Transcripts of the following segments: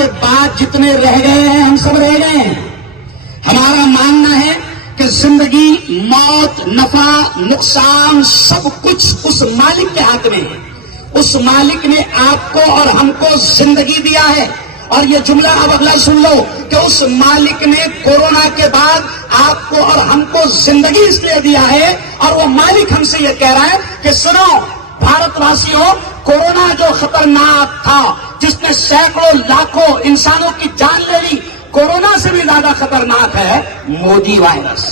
के बाद जितने रह गए हैं हम सब रह गए हैं। हमारा मानना है कि जिंदगी, मौत, नफा, नुकसान सब कुछ उस मालिक के हाथ में है। उस मालिक ने आपको और हमको जिंदगी दिया है। और ये जुमला अब अगला सुन लो कि उस मालिक ने कोरोना के बाद आपको और हमको जिंदगी इसलिए दिया है, और वो मालिक हमसे ये कह रहा है कि सुनो भारतवासियों, कोरोना जो खतरनाक था, जिसने सैकड़ों लाखों इंसानों की जान ले ली, कोरोना से भी ज्यादा खतरनाक है मोदी वायरस।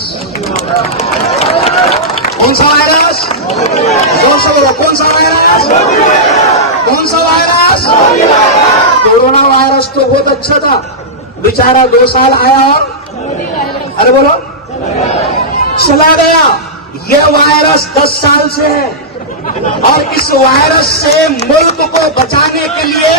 कौन सा वायरस? जोर से बोलो, कौन सा वायरस? कौन सा वायरस? कोरोना वायरस तो बहुत अच्छा था, बेचारा 2 साल आया और अरे बोलो चला गया। ये वायरस 10 साल से है, और इस वायरस से मुल्क को बचाने के लिए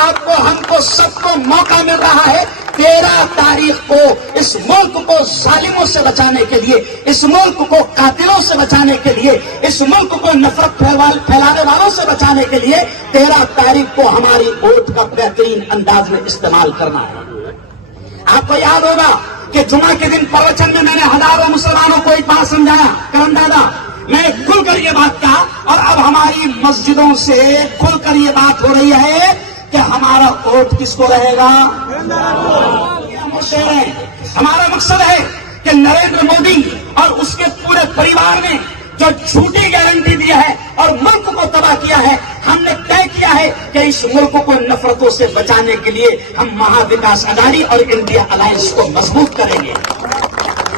आपको, हमको, सबको मौका मिल रहा है। 13 तारीख को इस मुल्क को जालिमों से बचाने के लिए, इस मुल्क को कातिलों से बचाने के लिए, इस मुल्क को नफरत फैलाने वालों से बचाने के लिए 13 तारीख को हमारी वोट का बेहतरीन अंदाज में इस्तेमाल करना है। आपको याद होगा कि जुमा के दिन प्रवचन में मैंने हजारों मुसलमानों को एक बात समझाया, करम दादा, मैं खुलकर ये बात कहा, और अब हमारी मस्जिदों से खुलकर ये बात हो रही है कि हमारा वोट किसको रहेगा? हमारा मकसद है कि नरेंद्र मोदी और उसके पूरे परिवार ने जो झूठी गारंटी दी है और मुल्क को तबाह किया है, हमने तय किया है कि इस मुल्क को नफरतों से बचाने के लिए हम महाविकास अघाड़ी और इंडिया अलायंस को मजबूत करेंगे।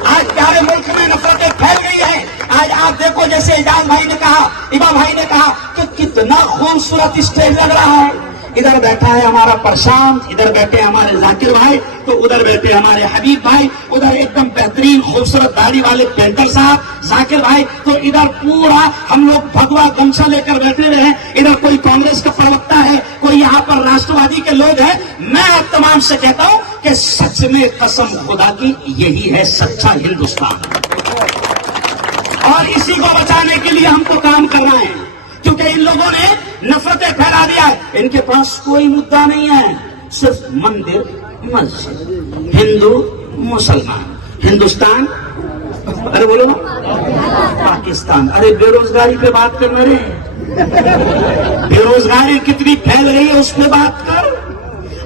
आज प्यारे मुल्क में नफरतें फैल गई हैं। आज आप देखो, जैसे इजाज भाई ने कहा, इबा भाई ने कहा कि कितना खूबसूरत स्टेज लग रहा है। इधर बैठा है हमारा प्रशांत, इधर बैठे हमारे जाकिर भाई, तो उधर बैठे हमारे हबीब भाई, उधर एकदम बेहतरीन खूबसूरत दाढ़ी वाले पेंटर साहब जाकिर भाई, तो इधर पूरा हम लोग भगवा गमछा लेकर बैठे हुए हैं। इधर कोई कांग्रेस का प्रवक्ता है, कोई यहाँ पर राष्ट्रवादी के लोग हैं। मैं आप तमाम से कहता हूं कि सच में कसम खुदा की, यही है सच्चा हिंदुस्तान, और इसी को बचाने के लिए हमको काम करना है। क्योंकि इन लोगों ने नफरतें फैला दिया है। इनके पास कोई मुद्दा नहीं है, सिर्फ मंदिर, मस्जिद, हिंदू, मुसलमान, हिंदुस्तान, अरे बोलो ना पाकिस्तान। अरे बेरोजगारी पे बात करना रे, बेरोजगारी कितनी फैल रही है उस पर बात कर।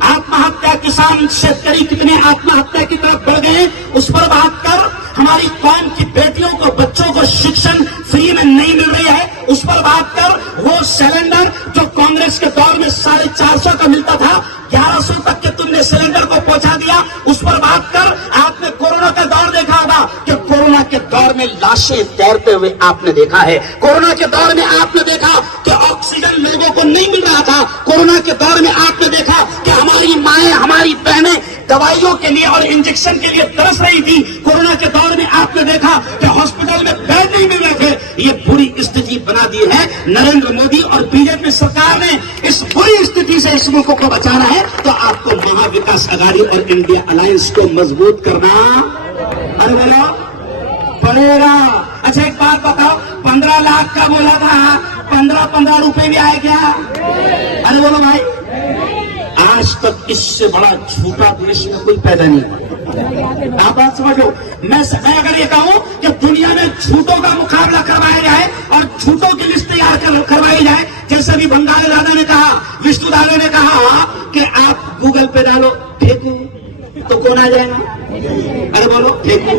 आत्महत्या, किसान शेतकरी कितने आत्महत्या की तरफ बढ़ गए उस पर बात कर। हमारी कौम की बेटियों को, बच्चों को शिक्षण फ्री में नहीं मिल रही है उस पर बात कर। वो सिलेंडर जो कांग्रेस के दौर में 450 का मिलता था, 1100 तक के तुमने सिलेंडर को पहुंचा दिया, उस पर बात कर। आपने कोरोना का दौर देखा होगा कि कोरोना के दौर में लाशें तैरते हुए आपने देखा है। कोरोना के दौर में आपने देखा कि ऑक्सीजन लोगों को नहीं मिल रहा था। कोरोना के दौर में आपने देखा कि हमारी माएं, हमारी बहनें दवाइयों के लिए और इंजेक्शन के लिए तरस रही थी। कोरोना के दौर में आपने देखा कि हॉस्पिटल में बेड नहीं मिल रहे थे। ये बुरी स्थिति बना दी है नरेंद्र मोदी और बीजेपी सरकार ने। इस बुरी स्थिति से इस मुल्क को बचाना है तो आपको महाविकास अघाड़ी और इंडिया अलायंस को मजबूत करना पड़ेगा। अच्छा एक बात बताओ, 15 लाख का बोला था, 15 रुपए भी आए क्या? अरे बोलो भाई, आज तक इससे बड़ा झूठा देश में कोई पैदा नहीं हुआ। आप बात समझो। मैं अगर ये कहूं कि दुनिया में झूठों का मुकाबला करवाया जाए और झूठों की लिस्ट तैयार करवाई जाए, जैसे भी बंगाली दादा ने कहा, विष्णु दादा ने कहा कि आप गूगल पे डालो फेंकू, तो कौन आ जाएगा? अरे बोलो फेंकू।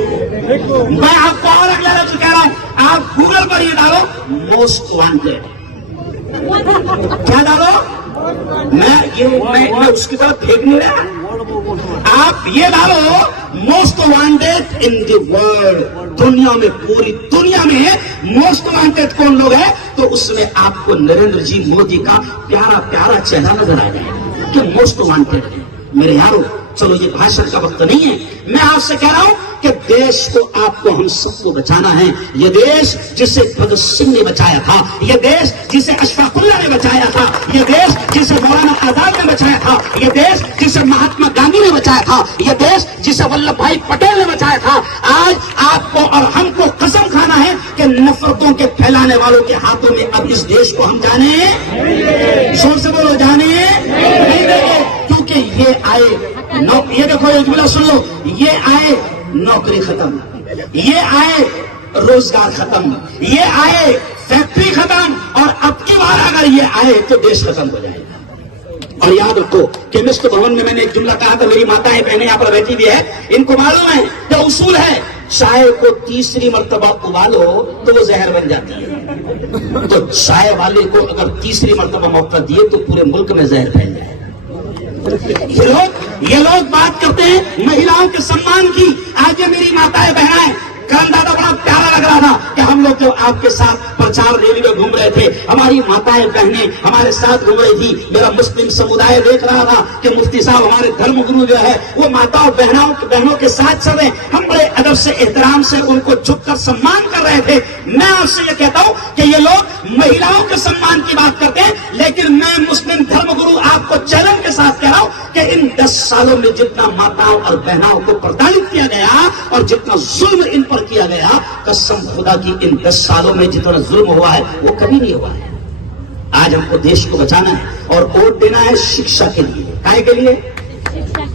मैं आपको और अगला लफ्ज कह रहा हूं, आप गूगल पर ये डालो मोस्ट वांटेड। क्या डालो? मैं उसकी तरफ फेंक नहीं रहा। आप ये डालो most wanted in the world. दुनिया में, पूरी दुनिया में मोस्ट वांटेड कौन लोग हैं, तो उसमें आपको नरेंद्र जी मोदी का प्यारा प्यारा चेहरा नजर आ जाएगा कि मोस्ट वांटेड है। मेरे यारों, चलो ये भाषण का वक्त नहीं है। मैं आपसे कह रहा हूं कि देश को, आपको, हम सबको बचाना है। ये देश जिसे भगत सिंह ने बचाया था, ये देश जिसे अशफाकुल्लाह ने बचाया था, ये देश जिसे मौलाना आजाद ने बचाया था, ये देश जिसे महात्मा गांधी ने बचाया था, ये देश जिसे वल्लभ भाई पटेल ने बचाया था। आज आपको और हमको कसम खाना है कि नफरतों के फैलाने वालों के हाथों में अब इस देश को हम जाने, जोर से बोलो, जाने नहीं देंगे। क्योंकि ये आए ये देखो एक जुमला सुन लो, ये आए नौकरी खत्म, ये आए रोजगार खत्म, ये आए फैक्ट्री खत्म, और अब की बार अगर ये आए तो देश खत्म हो जाएगा। और याद रखो, केमिस्ट भवन में मैंने एक जुमला कहा था, मेरी माताएं बहनें यहाँ पर बैठी भी है, इनको मालूम है क्या उसूल है, चाय को तीसरी मर्तबा उबालो तो वो जहर बन जाती है। तो चाय वाले को अगर तीसरी मर्तबा मौका दिए तो पूरे मुल्क में जहर फैल जाए। ये लोग बात करते हैं महिलाओं के सम्मान की। आज ये मेरी माताएं बहनाएं, दादा बड़ा प्यारा लग रहा था कि हम लोग जो आपके साथ प्रचार रैली में घूम रहे थे, हमारी माताएं बहनें हमारे साथ घूम रही थी, मेरा मुस्लिम समुदाय देख रहा था कि मुफ्ती साहब हमारे धर्मगुरु जो है वो माताओं बहनों के साथ चल रहे। हम बड़े अदब से एहतराम से उनको झुककर सम्मान कर रहे थे। मैं आपसे ये कहता हूं कि ये लोग महिलाओं के सम्मान की बात करते हैं, लेकिन मैं मुस्लिम धर्मगुरु आपको चैलेंज के साथ कह रहा हूं कि इन 10 सालों में जितना माताओं और बहनों को प्रताड़ित किया गया और जितना जुल्म इन पर किया गया, कसम खुदा की इन 10 सालों में जितना जुल्म हुआ है वो कभी नहीं हुआ है। आज हमको देश को बचाना है और वोट देना है शिक्षा के लिए। काहे के लिए?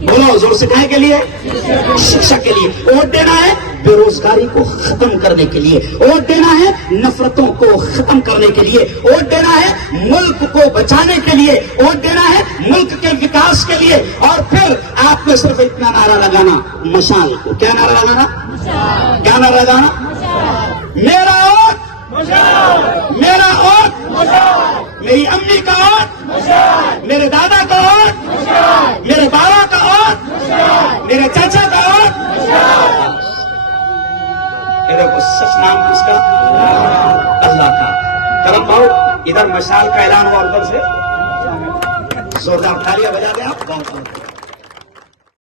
बोलो जोर से, काहे के लिए? शिक्षा के लिए। वोट देना है बेरोजगारी को खत्म करने के लिए, वोट देना है नफरतों को खत्म करने के लिए, वोट देना है मुल्क को बचाने के लिए, वोट देना है मुल्क के विकास के लिए। और फिर आपने सिर्फ इतना नारा लगाना, मशाल को। क्या नारा लगाना? क्या नारा लगाना? मेरा वोट, मेरा वोट, मेरी अम्मी का वोट, मेरे दादा का वोट, मेरे बाबा का वोट, मेरे चाचा का वोट। देखो सच नाम किसका? अल्लाह का। करम भाव, इधर मशाल का ऐलान हुआ, उधर से जोरदार तालियां बजा दें आप।